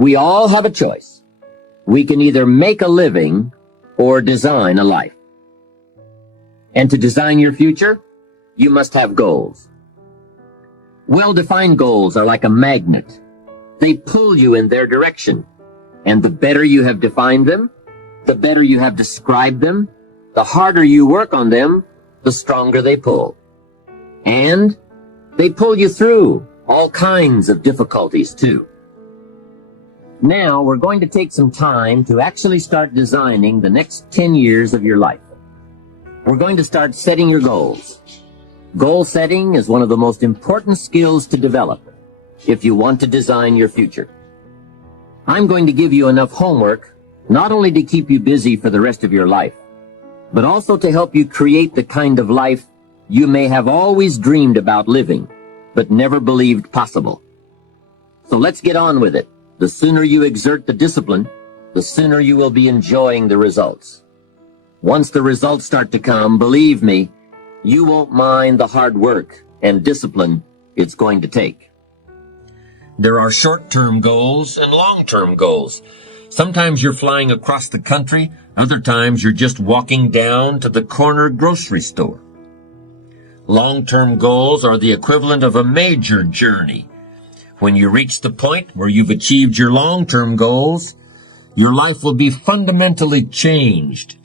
We all have a choice. We can either make a living or design a life. And to design your future, you must have goals. Well-defined goals are like a magnet. They pull you in their direction. And the better you have defined them, the better you have described them, the harder you work on them, the stronger they pull. And they pull you through all kinds of difficulties too. Now we're going to take some time to actually start designing the next 10 years of your life. We're going to start setting your goals. Goal setting is one of the most important skills to develop if you want to design your future. I'm going to give you enough homework not only to keep you busy for the rest of your life, but also to help you create the kind of life you may have always dreamed about living, but never believed possible. So let's get on with it. The sooner you exert the discipline, the sooner you will be enjoying the results. Once the results start to come, believe me, you won't mind the hard work and discipline it's going to take. There are short-term goals and long-term goals. Sometimes you're flying across the country, other times you're just walking down to the corner grocery store. Long-term goals are the equivalent of a major journey. When you reach the point where you've achieved your long-term goals, your life will be fundamentally changed,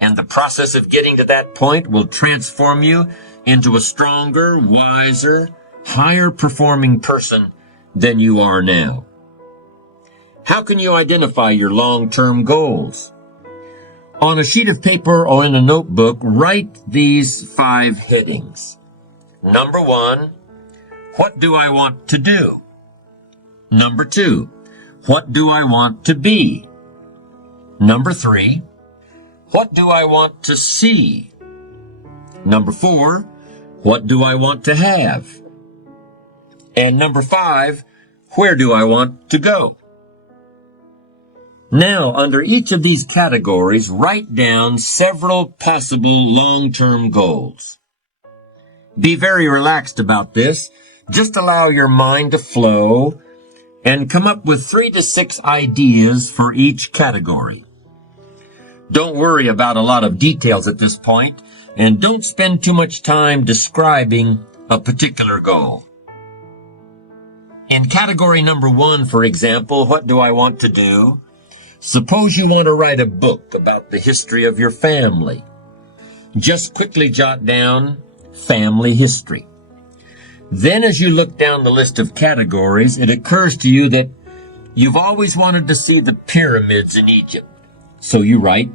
and the process of getting to that point will transform you into a stronger, wiser, higher-performing person than you are now. How can you identify your long-term goals? On a sheet of paper or in a notebook, write these 5 headings. Number 1, what do I want to do? Number 2, what do I want to be? Number 3, what do I want to see? Number 4, what do I want to have? And number 5, where do I want to go? Now, under each of these categories, write down several possible long-term goals. Be very relaxed about this. Just allow your mind to flow and come up with 3 to 6 ideas for each category. Don't worry about a lot of details at this point, and don't spend too much time describing a particular goal. In category number 1, for example, what do I want to do? Suppose you want to write a book about the history of your family. Just quickly jot down family history. Then as you look down the list of categories, it occurs to you that you've always wanted to see the pyramids in Egypt. So you write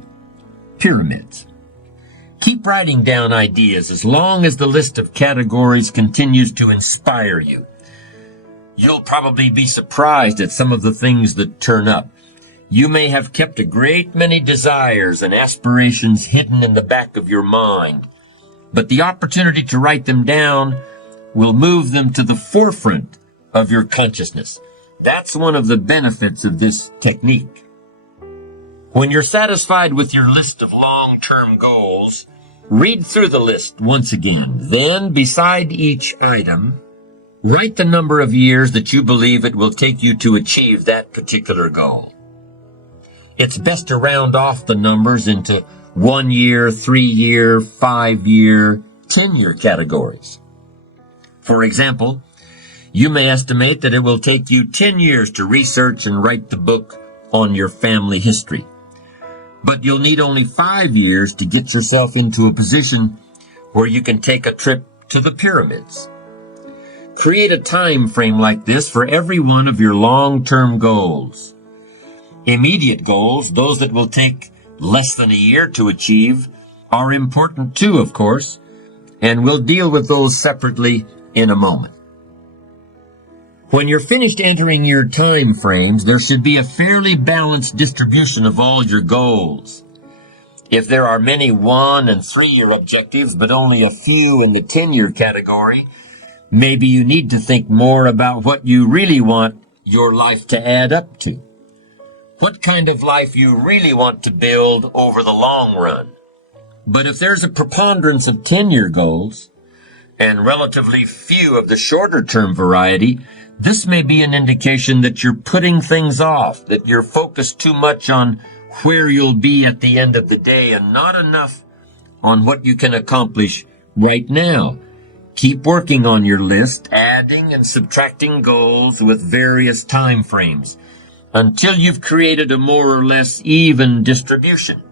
pyramids. Keep writing down ideas as long as the list of categories continues to inspire you. You'll probably be surprised at some of the things that turn up. You may have kept a great many desires and aspirations hidden in the back of your mind, but the opportunity to write them down will move them to the forefront of your consciousness. That's one of the benefits of this technique. When you're satisfied with your list of long-term goals, read through the list once again. Then, beside each item, write the number of years that you believe it will take you to achieve that particular goal. It's best to round off the numbers into 1 year, 3 year, 5 year, 10-year categories. For example, you may estimate that it will take you 10 years to research and write the book on your family history. But you'll need only 5 years to get yourself into a position where you can take a trip to the pyramids. Create a time frame like this for every one of your long-term goals. Immediate goals, those that will take less than a year to achieve, are important too, of course, and we'll deal with those separately in a moment. When you're finished entering your time frames, there should be a fairly balanced distribution of all your goals. If there are many 1- and 3-year objectives, but only a few in the 10-year category, maybe you need to think more about what you really want your life to add up to. What kind of life you really want to build over the long run. But if there's a preponderance of 10-year goals and relatively few of the shorter-term variety, This may be an indication that you're putting things off, that you're focused too much on where you'll be at the end of the day and not enough on what you can accomplish right now. Keep working on your list, adding and subtracting goals with various time frames until you've created a more or less even distribution.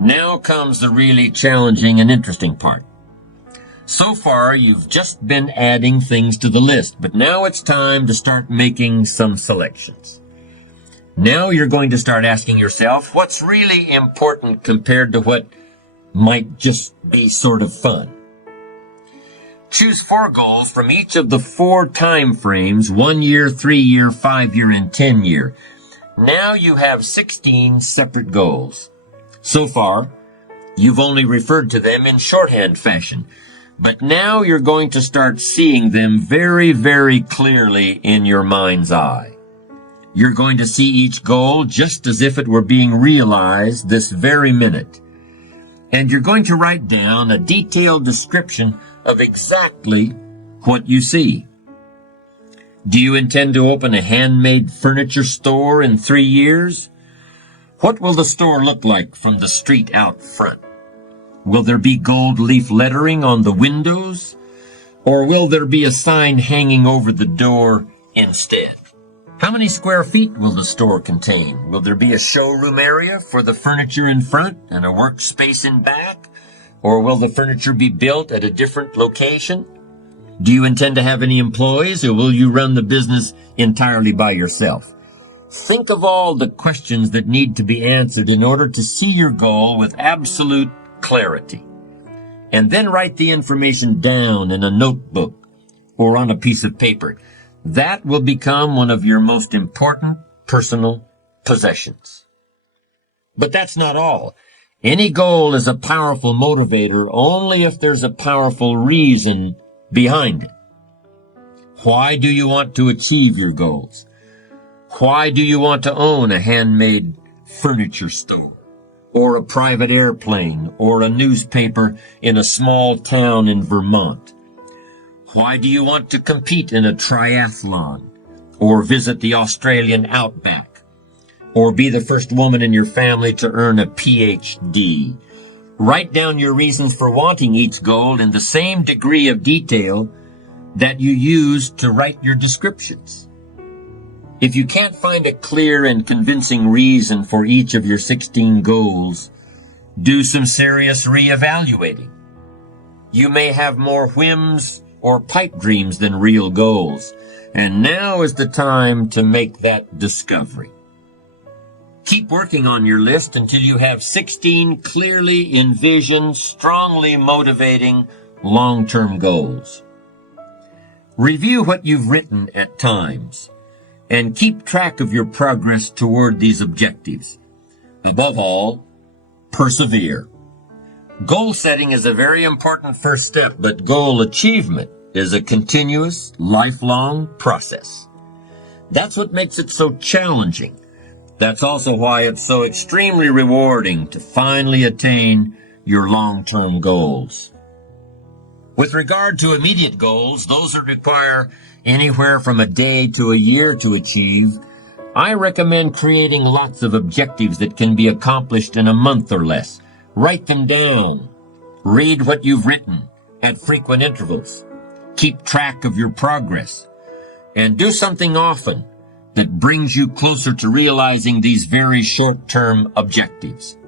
Now comes the really challenging and interesting part. So far, you've just been adding things to the list, but now it's time to start making some selections. Now you're going to start asking yourself, what's really important compared to what might just be sort of fun? Choose 4 goals from each of the 4 time frames, 1 year, 3 year, 5 year, and 10 year. Now you have 16 separate goals. So far, you've only referred to them in shorthand fashion. But now you're going to start seeing them very, very clearly in your mind's eye. You're going to see each goal just as if it were being realized this very minute. And you're going to write down a detailed description of exactly what you see. Do you intend to open a handmade furniture store in 3 years? What will the store look like from the street out front? Will there be gold leaf lettering on the windows? Or will there be a sign hanging over the door instead? How many square feet will the store contain? Will there be a showroom area for the furniture in front and a workspace in back? Or will the furniture be built at a different location? Do you intend to have any employees, or will you run the business entirely by yourself? Think of all the questions that need to be answered in order to see your goal with absolute clarity. And then write the information down in a notebook or on a piece of paper. That will become one of your most important personal possessions. But that's not all. Any goal is a powerful motivator only if there's a powerful reason behind it. Why do you want to achieve your goals? Why do you want to own a handmade furniture store, or a private airplane, or a newspaper in a small town in Vermont? Why do you want to compete in a triathlon, or visit the Australian outback, or be the first woman in your family to earn a PhD? Write down your reasons for wanting each goal in the same degree of detail that you use to write your descriptions. If you can't find a clear and convincing reason for each of your 16 goals, do some serious reevaluating. You may have more whims or pipe dreams than real goals, and now is the time to make that discovery. Keep working on your list until you have 16 clearly envisioned, strongly motivating, long-term goals. Review what you've written at times, and keep track of your progress toward these objectives. Above all, persevere. Goal setting is a very important first step, but goal achievement is a continuous, lifelong process. That's what makes it so challenging. That's also why it's so extremely rewarding to finally attain your long-term goals. With regard to immediate goals, those that require anywhere from a day to a year to achieve, I recommend creating lots of objectives that can be accomplished in a month or less. Write them down. Read what you've written at frequent intervals. Keep track of your progress. And do something often that brings you closer to realizing these very short-term objectives.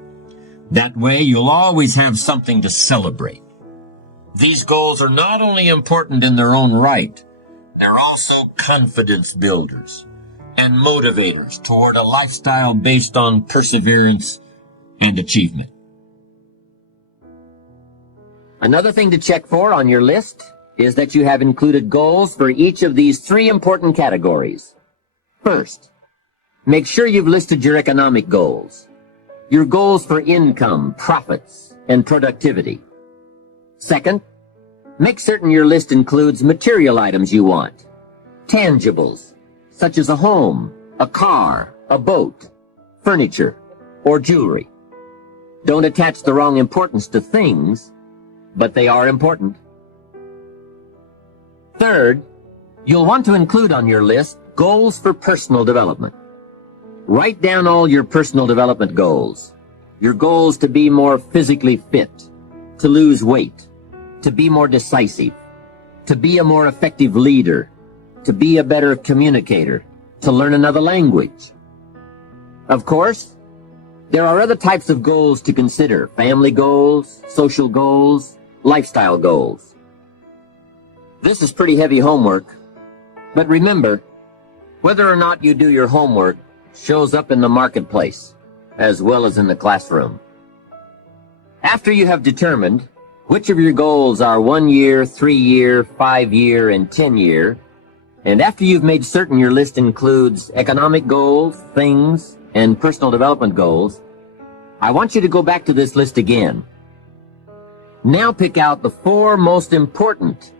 That way, you'll always have something to celebrate. These goals are not only important in their own right, they're also confidence builders and motivators toward a lifestyle based on perseverance and achievement. Another thing to check for on your list is that you have included goals for each of these 3 important categories. First, make sure you've listed your economic goals, your goals for income, profits, and productivity. Second, make certain your list includes material items you want, tangibles, such as a home, a car, a boat, furniture, or jewelry. Don't attach the wrong importance to things, but they are important. Third, you'll want to include on your list goals for personal development. Write down all your personal development goals. Your goals to be more physically fit, to lose weight, to be more decisive, to be a more effective leader, to be a better communicator, to learn another language. Of course, there are other types of goals to consider: family goals, social goals, lifestyle goals. This is pretty heavy homework, but remember, whether or not you do your homework shows up in the marketplace as well as in the classroom. After you have determined which of your goals are 1 year, 3 year, 5 year, and 10 year, and after you've made certain your list includes economic goals, things, and personal development goals, I want you to go back to this list again. Now pick out the 4 most important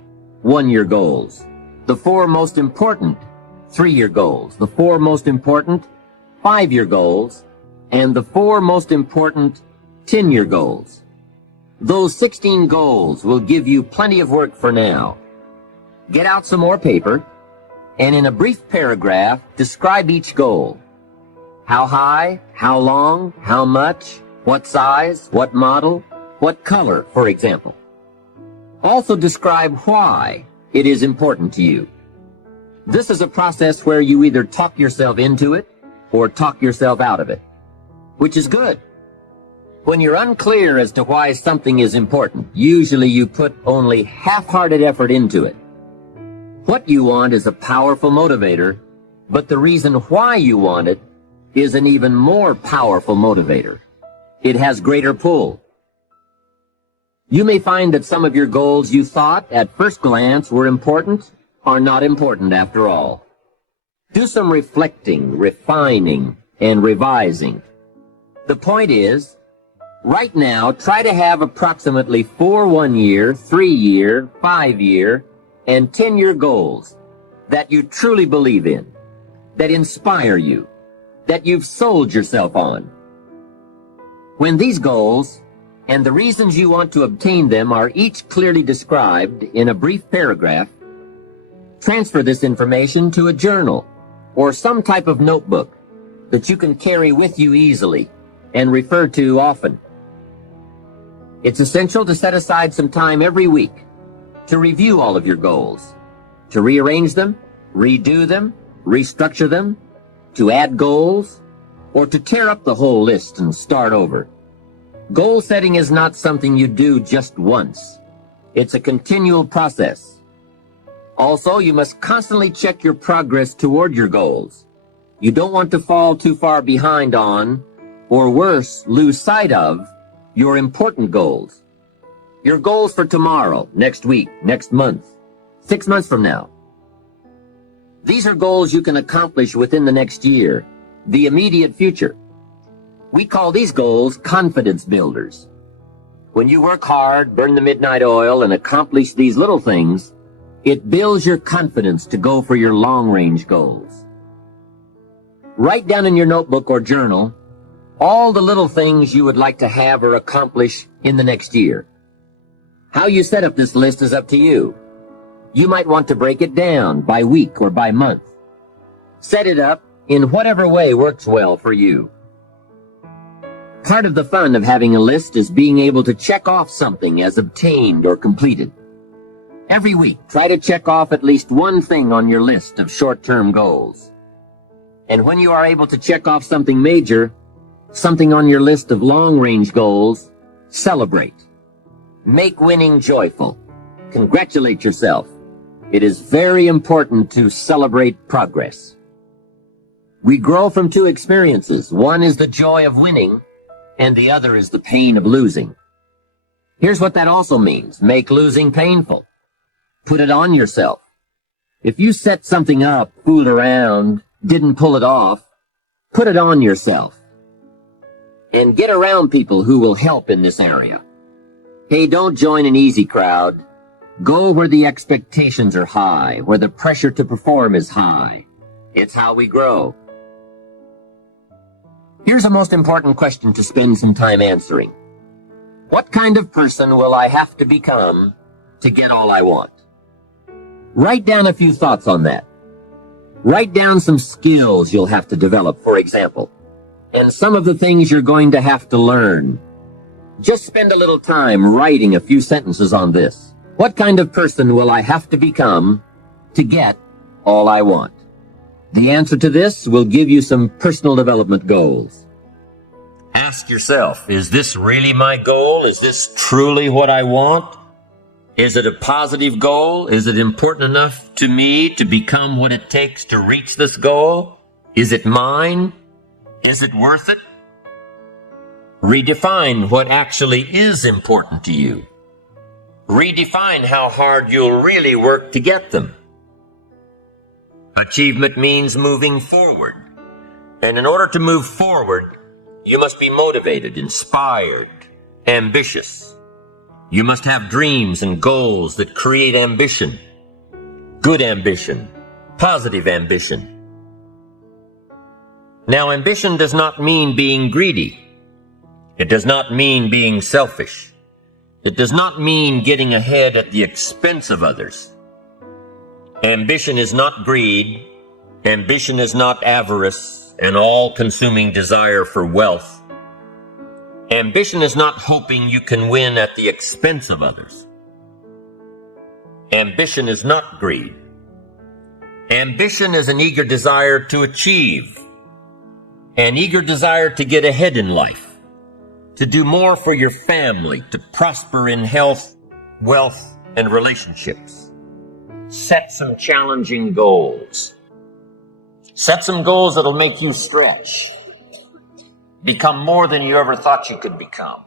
1-year goals, the 4 most important 3-year goals, the 4 most important 5-year goals, and the 4 most important 10-year goals. Those 16 goals will give you plenty of work for now. Get out some more paper, and in a brief paragraph, describe each goal. How high, how long, how much, what size, what model, what color, for example. Also describe why it is important to you. This is a process where you either talk yourself into it or talk yourself out of it, which is good. When you're unclear as to why something is important, usually you put only half-hearted effort into it. What you want is a powerful motivator, but the reason why you want it is an even more powerful motivator. It has greater pull. You may find that some of your goals you thought at first glance were important are not important after all. Do some reflecting, refining, and revising. The point is, right now, try to have approximately 4 1-year, 3-year, 5-year, and 10-year goals that you truly believe in, that inspire you, that you've sold yourself on. When these goals and the reasons you want to obtain them are each clearly described in a brief paragraph, transfer this information to a journal or some type of notebook that you can carry with you easily and refer to often. It's essential to set aside some time every week to review all of your goals, to rearrange them, redo them, restructure them, to add goals, or to tear up the whole list and start over. Goal setting is not something you do just once. It's a continual process. Also, you must constantly check your progress toward your goals. You don't want to fall too far behind on, or worse, lose sight of, your important goals. Your goals for tomorrow, next week, next month, 6 months from now. These are goals you can accomplish within the next year, the immediate future. We call these goals confidence builders. When you work hard, burn the midnight oil, and accomplish these little things, it builds your confidence to go for your long-range goals. Write down in your notebook or journal all the little things you would like to have or accomplish in the next year. How you set up this list is up to you. You might want to break it down by week or by month. Set it up in whatever way works well for you. Part of the fun of having a list is being able to check off something as obtained or completed. Every week, try to check off at least one thing on your list of short-term goals. And when you are able to check off something major, something on your list of long-range goals, celebrate. Make winning joyful. Congratulate yourself. It is very important to celebrate progress. We grow from 2 experiences. One is the joy of winning, and the other is the pain of losing. Here's what that also means. Make losing painful. Put it on yourself. If you set something up, fooled around, didn't pull it off, put it on yourself. And get around people who will help in this area. Hey, don't join an easy crowd. Go where the expectations are high, where the pressure to perform is high. It's how we grow. Here's a most important question to spend some time answering. What kind of person will I have to become to get all I want? Write down a few thoughts on that. Write down some skills you'll have to develop, for example, and some of the things you're going to have to learn. Just spend a little time writing a few sentences on this. What kind of person will I have to become to get all I want? The answer to this will give you some personal development goals. Ask yourself, is this really my goal? Is this truly what I want? Is it a positive goal? Is it important enough to me to become what it takes to reach this goal? Is it mine? Is it worth it? Redefine what actually is important to you. Redefine how hard you'll really work to get them. Achievement means moving forward. And in order to move forward, you must be motivated, inspired, ambitious. You must have dreams and goals that create ambition. Good ambition. Positive ambition. Now, ambition does not mean being greedy. It does not mean being selfish. It does not mean getting ahead at the expense of others. Ambition is not greed. Ambition is not avarice, an all-consuming desire for wealth. Ambition is not hoping you can win at the expense of others. Ambition is not greed. Ambition is an eager desire to achieve, an eager desire to get ahead in life, to do more for your family, to prosper in health, wealth, and relationships. Set some challenging goals. Set some goals that'll make you stretch. Become more than you ever thought you could become.